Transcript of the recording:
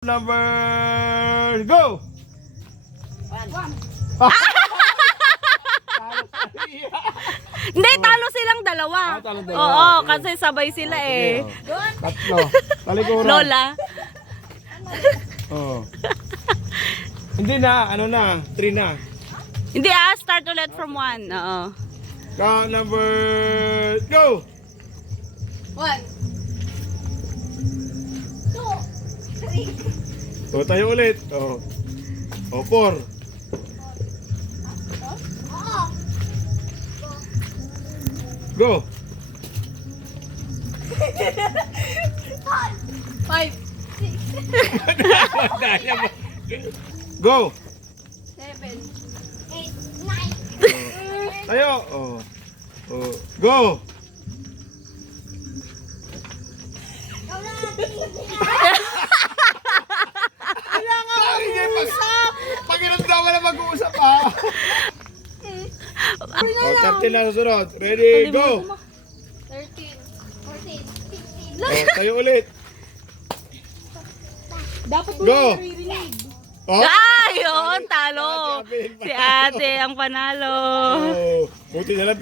Number go! One. Hindi, talo silang dalawa. Talo dalawa. Oo, Okay. kasi sabay sila eh. Tatlo. Talikuran. Lola. Oh. Hindi na, ano na, 3 na. Hindi start ulit from 1. Oo. Count number go! 1, 2, 3. O, tayo ulit. O, 4. Go! 5, 6, Go! 7, 8, 9. Tayo. Go! Pakiramdaman na mag-uusap ha. O, 30 na susunod. Ready, go! 13, 14, 15. O, tayo ulit. Dapat mo Go! naririnig. O, Yun, talo. Si ate ang panalo. buti na lang.